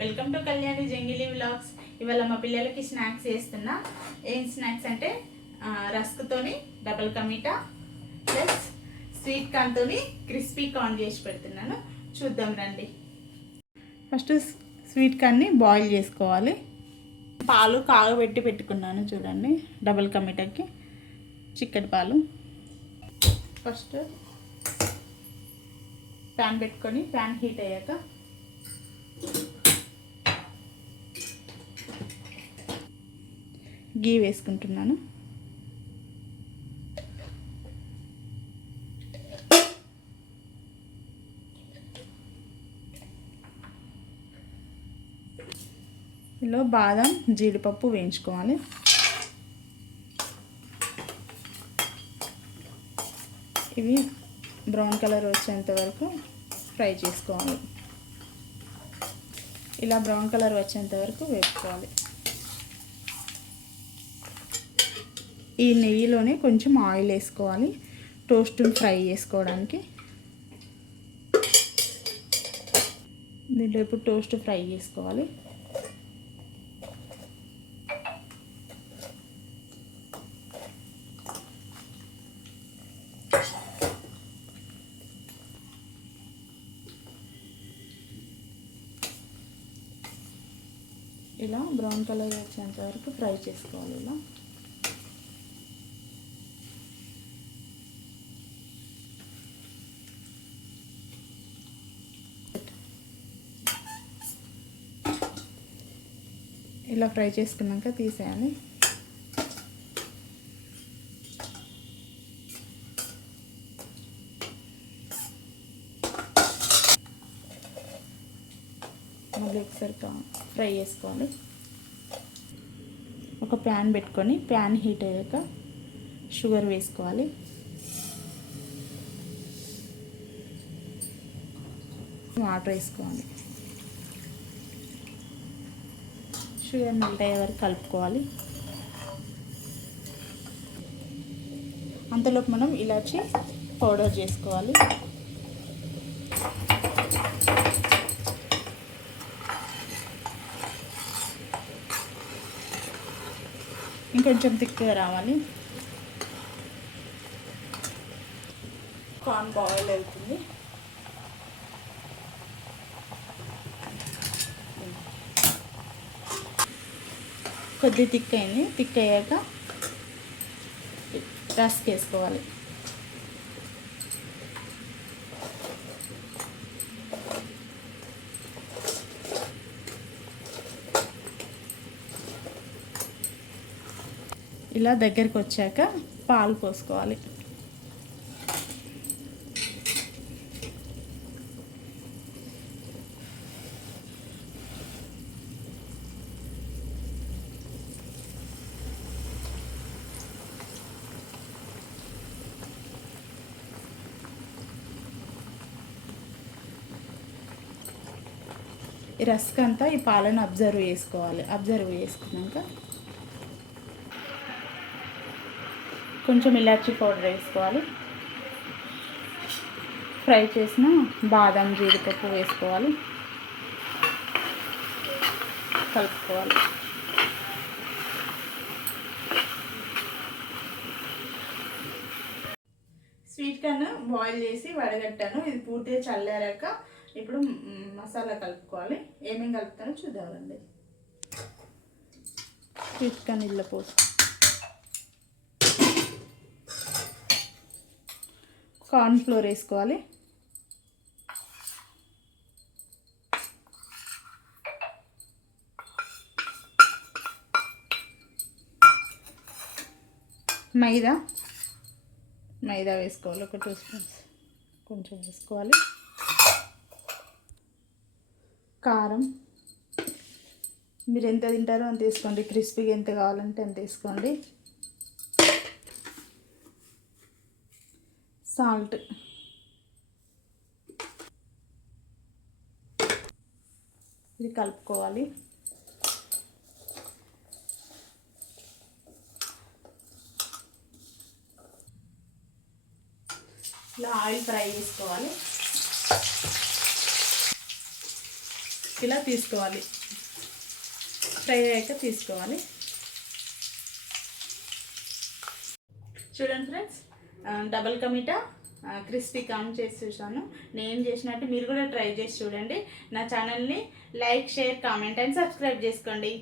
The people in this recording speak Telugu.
Welcome to Kalyani Jangili vlogs. ఇవాళ మా పిల్లలకి స్నాక్స్ చేస్తున్నా. ఏం స్నాక్స్ అంటే రస్క్తోని డబల్ కమీటా ప్లస్ స్వీట్ కార్న్తోని క్రిస్పీ కార్న్ చేసి పెడుతున్నాను. చూద్దాం రండి. ఫస్ట్ స్వీట్ కార్న్ని బాయిల్ చేసుకోవాలి. పాలు కాగబెట్టి పెట్టుకున్నాను చూడండి. డబల్ కమీటాకి చిక్కటి పాలు. ఫస్ట్ ప్యాన్ పెట్టుకొని ప్యాన్ హీట్ అయ్యాక గీ వేసుకుంటున్నాను. ఇందులో బాదం జీడిపప్పు వేయించుకోవాలి. ఇవి బ్రౌన్ కలర్ వచ్చేంత వరకు ఫ్రై చేసుకోవాలి. ఇలా బ్రౌన్ కలర్ వచ్చేంత వరకు వేసుకోవాలి. ఈ నెయ్యిలోనే కొంచెం ఆయిల్ వేసుకోవాలి టోస్ట్ ఫ్రై చేసుకోవడానికి. దీంట్లో ఇప్పుడు టోస్ట్ ఫ్రై చేసుకోవాలి. ఇలా బ్రౌన్ కలర్ వచ్చేంత వరకు ఫ్రై చేసుకోవాలి. ఇలా ఫ్రై చేసుకున్నాక తీసేయాలి. మళ్ళీ ఒకసారి ఫ్రై చేసుకోవాలి. ఒక ప్యాన్ పెట్టుకొని ప్యాన్ హీట్ అయ్యాక షుగర్ వేసుకోవాలి. వాటర్ వేసుకోవాలి. షుగర్ మెల్ట్ అయ్యే వరకు కలుపుకోవాలి. అంతలోపు మనం ఇలాచి పౌడర్ చేసుకోవాలి. ఇంకొంచెం తిక్కుగా రావాలి. కార్న్ బాయిల్ అవుతుంది. కొద్ది థిక్ అయింది. థిక్ అయ్యాక రస్క్ వేసుకోవాలి. ఇలా దగ్గరికి వచ్చాక పాలు పోసుకోవాలి. ఈ రస్క్ అంతా ఈ పాలను అబ్జర్వ్ చేసుకోవాలి. అబ్జర్వ్ చేసుకున్నాక కొంచెం ఇలాచీ పౌడర్ వేసుకోవాలి. ఫ్రై చేసిన బాదం జీడిపప్పు వేసుకోవాలి. కలుపుకోవాలి. స్వీట్ కార్న్ బాయిల్ చేసి వడగట్టాను. ఇది పూర్తిగా చల్లారాక ఇప్పుడు మసాలా కలుపుకోవాలి. ఏమేమి కలుపుతానో చూద్దామండి. స్వీట్ కార్న్ ఇళ్ళ పోసి కార్న్ ఫ్లోర్ వేసుకోవాలి. మైదా వేసుకోవాలి. ఒక 2 స్పూన్స్ కొంచెం వేసుకోవాలి. కారం మీరు ఎంత తింటారో అంత వేసుకోండి. క్రిస్పీగా ఎంత కావాలంటే అంత వేసుకోండి. సాల్ట్, ఇది కలుపుకోవాలి. ఇలా ఆయిల్ ఫ్రై చేసుకోవాలి. ఇలా తీసుకోవాలి, ఫ్రై అయ్యాక తీసుకోవాలి. చూడండి ఫ్రెండ్స్, డబల్ కమీటా క్రిస్పీ కార్న్ చేసి చూసాను. నేను చేసినట్టు మీరు కూడా ట్రై చేసి చూడండి. నా ఛానల్ని like, share, comment and subscribe చేసుకోండి.